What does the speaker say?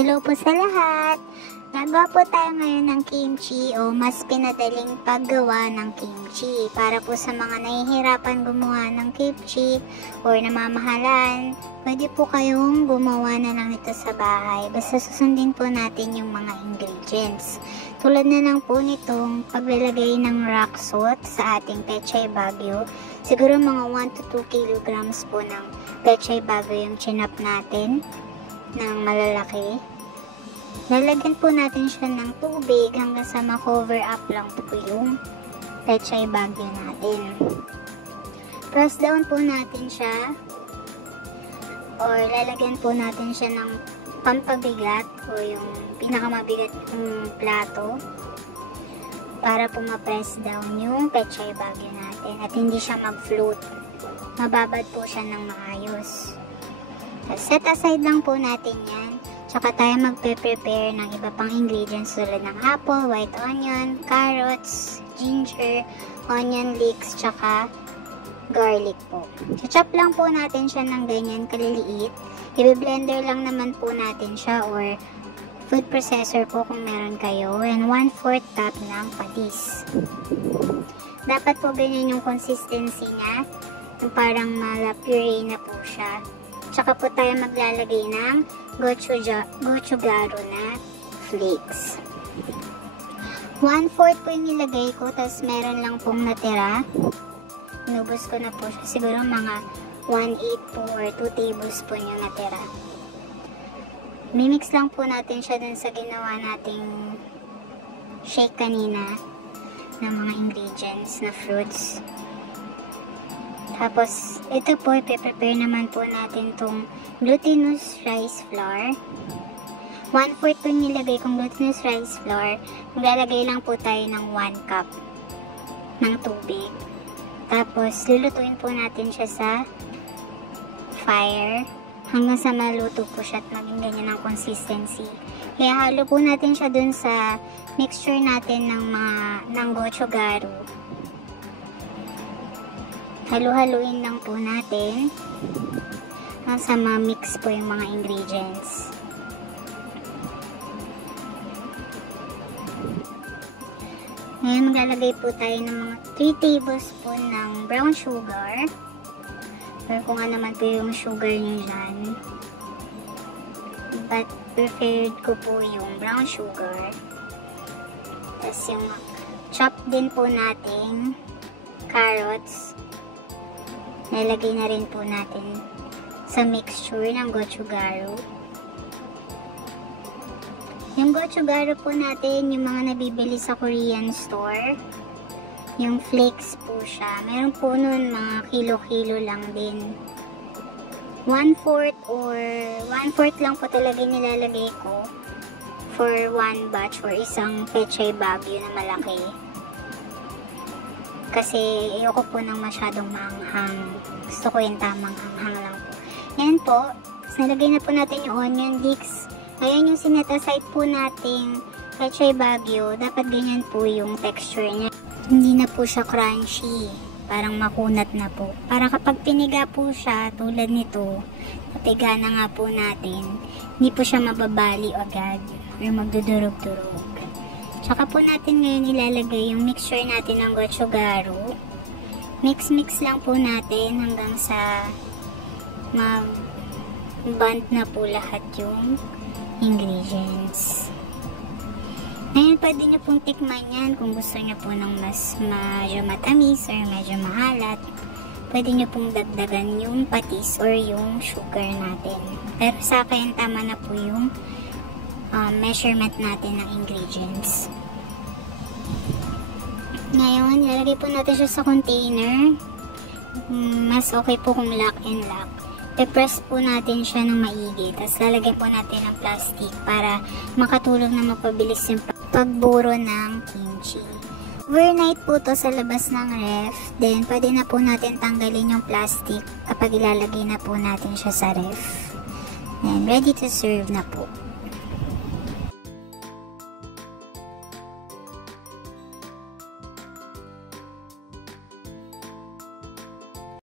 Hello po sa lahat! Gagawa po tayo ngayon ng kimchi o mas pinadaling paggawa ng kimchi. Para po sa mga nahihirapan gumawa ng kimchi or namamahalan, pwede po kayong gumawa na lang ito sa bahay. Basta susundin po natin yung mga ingredients. Tulad na lang po nitong paglalagay ng rock salt sa ating pechay bagyo. Siguro mga 1 to 2 kilograms po ng pechay bagyo yung chinap natin ng malalaki. Lalagyan po natin siya ng tubig hanggang sa ma-cover up lang po yung pechay bagyo natin. Press down po natin siya or lalagyan po natin siya ng pampabigat o yung pinakamabigat yung plato para po ma-press down yung pechay bagyo natin at hindi siya mag-float. Mababad po siya ng maayos. Set aside lang po natin yan. Tsaka tayo magpe-prepare ng iba pang ingredients tulad ng apple, white onion, carrots, ginger, onion leeks, tsaka garlic po. Chop lang po natin siya ng ganyan kaliliit. I-blender lang naman po natin siya or food processor po kung meron kayo. And 1/4 cup ng patis. Dapat po ganyan yung consistency niya. Yung parang mala-puree na po siya. Tsaka po tayo maglalagay ng gochujaro na flakes. 1/4 po yung nilagay ko, tapos meron lang pong natira. Inubos ko na po siya. Siguro mga 1/8 po or 2 tablespoon yung natira. Mimix lang po natin siya dun sa ginawa nating shake kanina ng mga ingredients na fruits. Tapos, ito po, i-prepare naman po natin tong glutinous rice flour. 1/4 po nilagay kong glutinous rice flour. Maglalagay lang po tayo ng 1 cup ng tubig. Tapos, lulutuin po natin siya sa fire hanggang sa maluto po siya at maging ganyan ang consistency. Kaya halo po natin siya dun sa mixture natin ng gochujaro. Halu-haluin lang po natin hanggang sa ma-mix po yung mga ingredients. Ngayon maglalagay po tayo ng mga 3 tablespoon ng brown sugar. Or kung ano naman po yung sugar nyo dyan. But preferred ko po yung brown sugar. Tapos yung chop din po natin carrots. Nalagay na rin po natin sa mixture ng gochujaro. Yung gochujaro po natin, yung mga nabibili sa Korean store, yung flakes po siya. Meron po nun mga kilo-kilo lang din. 1/4 or 1/4 lang po talaga nilalagay ko for 1 batch or isang pechay bagyo na malaki. Kasi ayoko po ng masyadong maanghang. Gusto ko yung tamang hanghang lang po. Yan po. Nalagay na po natin yung onion leeks. Ngayon yung sinet aside po nating pechay bagyo. Dapat ganyan po yung texture niya. Hindi na po siya crunchy. Parang makunat na po. Para kapag piniga po siya, tulad nito, napiga na nga po natin, hindi po siya mababali agad or magdudurog-durog. Tsaka po natin ngayon ilalagay yung mixture natin ng gochujaro. Mix-mix lang po natin hanggang sa mag-band na po lahat yung ingredients. Ngayon pwede nyo pong tikman yan kung gusto nyo po ng mas medyo matamis or medyo mahalat. Pwede nyo pong dagdagan yung patis or yung sugar natin. Pero sa akin tama na po yung measurement natin ng ingredients. Ngayon, ilalagay po natin siya sa container. Mas okay po kung lock and lock. I-press po natin siya ng maigi. Tapos lalagyan po natin ng plastic para makatulong na mapabilis yung pagburo ng kimchi. Overnight po to sa labas ng ref. Then, pwede na po natin tanggalin yung plastic kapag ilalagay na po natin siya sa ref. And ready to serve na po.